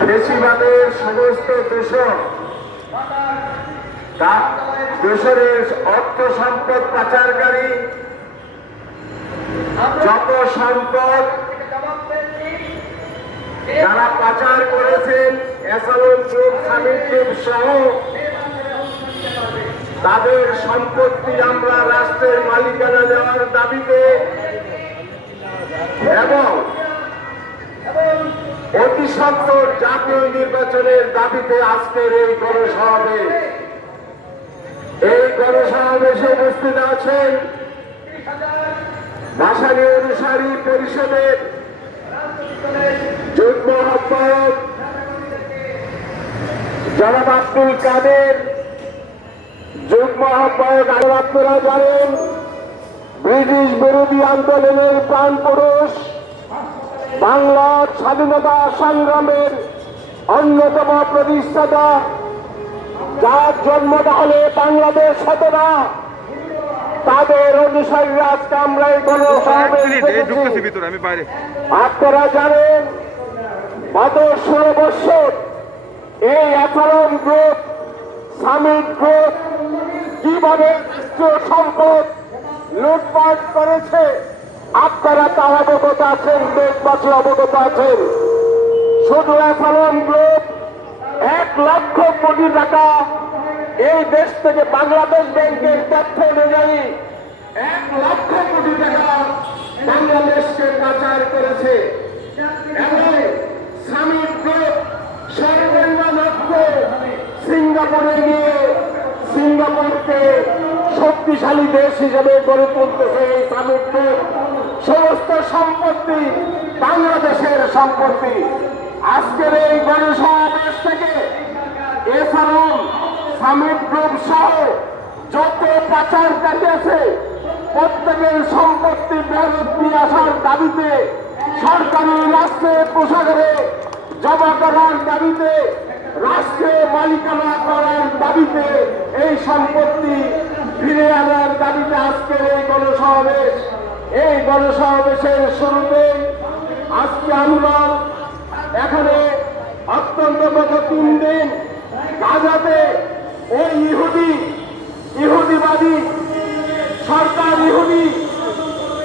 ফেসিবাদের সমস্ত দূষণ দেশের অর্থ সম্পদ পাচারকারী যত সম্পদ যারা পাচার করেছেন এসালন গ্রুপ, সামিট গ্রুপ সহ তাদের সম্পত্তি আমরা রাষ্ট্রের মালিকানা দেওয়ার দাবিতে এবং অতি সত্বর জাতীয় নির্বাচনের দাবিতে আজকের এই গণসমাবেশ। এই গণসমাবেশে উপস্থিত আছেন ভাসানী অনুসারী পরিষদের যুগ্ম আহ্বায়ক জনাব আব্দুল কাদের, যুগ্ম আহ্বায়ক। আর আপনারা জানেন ব্রিটিশ বিরোধী আন্দোলনের প্রাণপুরুষ, বাংলার স্বাধীনতা সংগ্রামের অন্যতম প্রতিষ্ঠাতা, যার জন্ম তাহলে বাংলাদেশ হতো না, তাদের অনুসারীরা আজকে আমরা এই গণসমাবেশ। আপনারা জানেন গত 16 বছর এই এসালন গ্রুপ, সামিট গ্রুপ কিভাবে রাষ্ট্রীয় সম্পদ লুটপাট করেছে আপনারা তা অবগত আছেন, দেশবাসী অবগত আছেন। শুধু এসালন গ্রুপ 1 লক্ষ কোটি টাকা এই দেশ থেকে বাংলাদেশ ব্যাংকের তথ্য অনুযায়ী 1 লক্ষ কোটি টাকা বাংলাদেশকে পাচার করেছে। এবং সামিট গ্রুপ সর্বনিম্ন লক্ষ্য সিঙ্গাপুরে নিয়ে সিঙ্গাপুরকে শক্তিশালী দেশ হিসেবে গড়ে তুলতেছে। এই সামিট গ্রুপ সমস্ত সম্পত্তি বাংলাদেশের সম্পত্তি। আজকের এই গণসমাবেশ থেকে এসালন, সামিট গ্রুপ সহ যত পাচারকারী আছে প্রত্যেকের সম্পত্তি ফেরত নিয়ে আসার দাবিতে, সরকারি রাষ্ট্রের কোষাগারে জমা করার দাবিতে, রাষ্ট্রীয় মালিকানা করার দাবিতে, এই সম্পত্তি ফিরে আনার দাবিতে আজকের এই গণসমাবেশ। এই গণসমাবেশের শুরুতে আজকে আমরা এখানে অত্যন্ত গত 3 দিন গাজাতে ওই ইহুদিবাদী সরকার,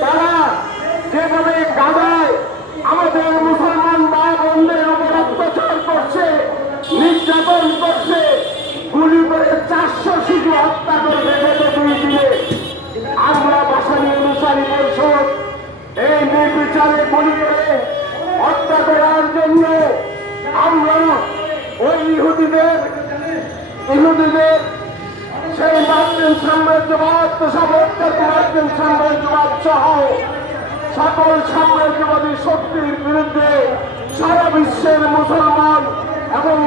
তারা যেভাবে গাজায় আমাদের মুসলমান ভাই বোনদের উপর অত্যাচার করছে, নির্যাতন করছে, গুলি করে 400 শিশু হত্যা করবে গত 2 দিনে। আমরা ভাসানী অনুসারী পরিষদ এই নির্বিচারে গুলি করে হত্যা করার জন্য আমরা ওই ইহুদিদের সেই মার্কিন সাম্রাজ্যবাদ, মার্কিন সাম্রাজ্যবাদ সহ সকল সাম্রাজ্যবাদী শক্তির বিরুদ্ধে সারা বিশ্বের মুসলমান এবং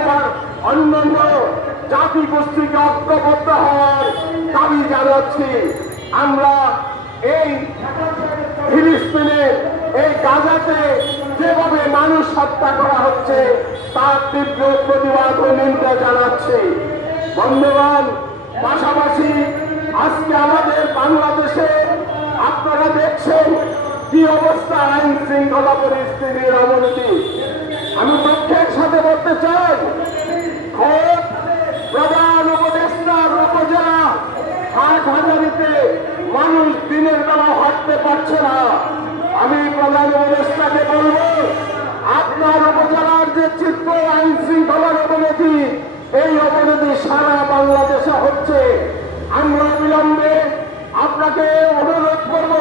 অন্যান্য জাতি গোষ্ঠীকে ঐক্যবদ্ধ হওয়ার দাবি জানাচ্ছি। আমরা এই ফিলিস্তিনে, এই গাজাতে যেভাবে মানুষ হত্যা করা হচ্ছে তার তীব্র প্রতিবাদ ও নিন্দা জানাচ্ছি। বন্ধুগণ, পাশাপাশি আজকে আমাদের বাংলাদেশে আপনারা দেখছেন কি অবস্থা, আইন শৃঙ্খলা পরিস্থিতির অবনতি। আমি দুঃখের সাথে বলতে চাই, খোদ প্রধান উপদেষ্টার উপজেলা হাটহাজারীতে মানুষ দিনের বেলা হাঁটতে পারছে না। আমি প্রধান উপদেষ্টাকে বলব, আপনার উপজেলার যে চিত্র আইন শৃঙ্খলার অবনতি, এই অবনতি সারা বাংলাদেশে হচ্ছে। আমরা বিলম্বে আপনাকে অনুরোধ করব,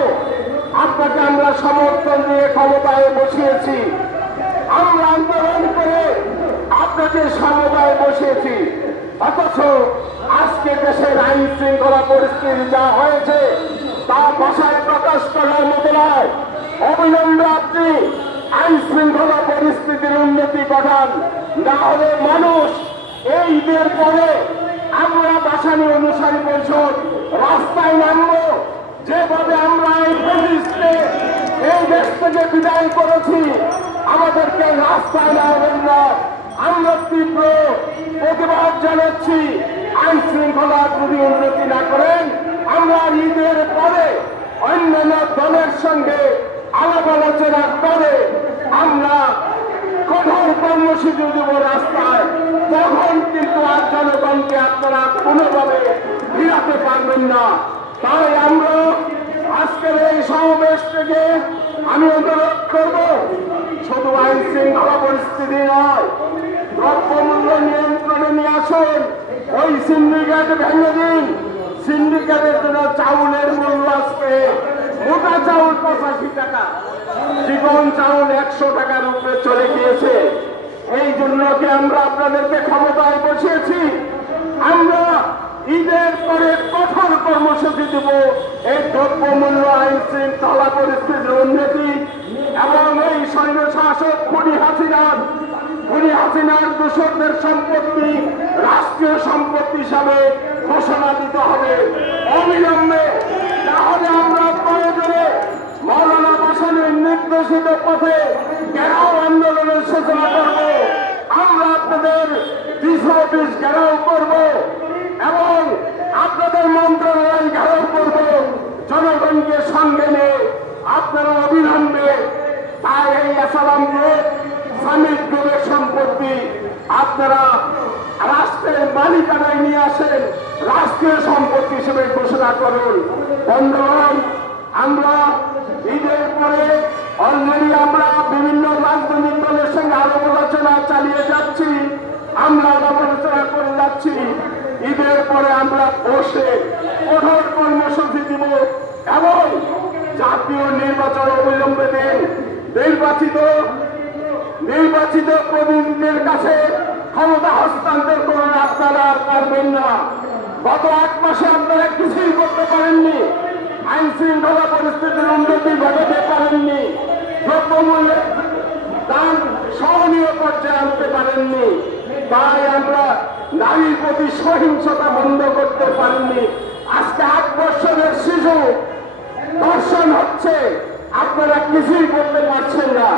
আপনাকে আমরা সমর্থন দিয়ে ক্ষমতায় বসিয়েছি, আমরা আন্দোলন করে আপনাকে ক্ষমতায় বসিয়েছি। অথচ আজকে দেশের আইন শৃঙ্খলা পরিস্থিতি যা হয়েছে তা ভাষায় প্রকাশ করার মতো নয়। অবিলম্বে আপনি আইন শৃঙ্খলা পরিস্থিতির উন্নতি ঘটান, না হলে মানুষ এই ঈদের পরে আমরা ভাসানী অনুসারী পরিষদ রাস্তায় নামবো। যেভাবে আমরা এই পুলিশকে এই দেশ থেকে বিদায় করেছি, আমাদেরকে রাস্তায় নামবেন না। আমরা তীব্র প্রতিবাদ জানাচ্ছি। আইন শৃঙ্খলা যদি উন্নতি না করেন, আমরা ঈদের পরে অন্যান্য দলের সঙ্গে আলাপ আলোচনা করে আমরা কঠোর কর্মসূচি দেব রাস্তায়, তখন কিন্তু আর জনগণকে আপনারা কোনোভাবে ফিরাতে পারবেন না। তাই আমরা আজকের এই সমাবেশ থেকে আমি অনুরোধ করব, শুধু আইন শৃঙ্খলা পরিস্থিতি নয়, দ্রব্যমূল্য নিয়ন্ত্রণে নিয়ে আসুন। ওই সিন্ডিকেট ভেঙে দিন। সিন্ডিকেটের জন্য চাউলের মূল্য আজকে মোটা চাউল 85 টাকা, চিকন চাউল 100 টাকার উপরে চলে গিয়েছে। এই জন্য কি আমরা আপনাদেরকে ক্ষমতায় বসিয়েছি? আমরা ঈদের পরে কঠোর কর্মসূচি দেব এই দ্রব্যমূল্য, আইন শৃঙ্খলা পরিস্থিতির উন্নতি এবং এই স্বৈরশাসক খুনি হাসিনার দূষকদের সম্পত্তি রাষ্ট্রীয় সম্পত্তি হিসাবে ঘোষণা দিতে হবে অবিলম্বে। তাহলে আমরা প্রয়োজনে মৌলানা ভাসানীর নির্দেশিত পথে ঘেরাও আন্দোলনের সূচনা করব। আমরা আপনাদের 20 অফিস ঘেরাও করব এবং আপনাদের মন্ত্রণালয় ঘেরাও করব, জনগণকে সঙ্গে নিয়ে আপনারা অবিলম্বে তাই এই আসালাম গ্রুপ, শ্রমিক গ্রুপের সম্পত্তি আপনারা রাষ্ট্রের মালিকানায় নিয়ে আসেন, রাষ্ট্রীয় সম্পত্তি হিসেবে ঘোষণা করুন। বন্ধুগণ, আমরা ঈদের পরে অলরেডি আমরা বিভিন্ন রাজনৈতিক দলের সঙ্গে আলাপ আলোচনা চালিয়ে যাচ্ছি, আমরা আলাপ আলোচনা করে যাচ্ছি। ঈদের পরে আমরা বসে কঠোর কর্মসূচি দিব এবং জাতীয় নির্বাচন অবিলম্বে দিন। নির্বাচিত প্রতিনিধিদের কাছে ক্ষমতা হস্তান্তর করুন। আপনারা আর পারবেন না। গত 8 মাসে আপনারা কিছুই করতে পারেননি, আইন শৃঙ্খলা পরিস্থিতির উন্নতি ঘটাতে পারেননি, দ্রব্যমূল্যের দাম সহনীয় পর্যায়ে আনতে পারেননি। তাই আমরা নারীর প্রতি সহিংসতা বন্ধ করতে পারেননি। আজকে 8 বছরের শিশু ধর্ষণ হচ্ছে, আপনারা কিছুই করতে পারছেন না।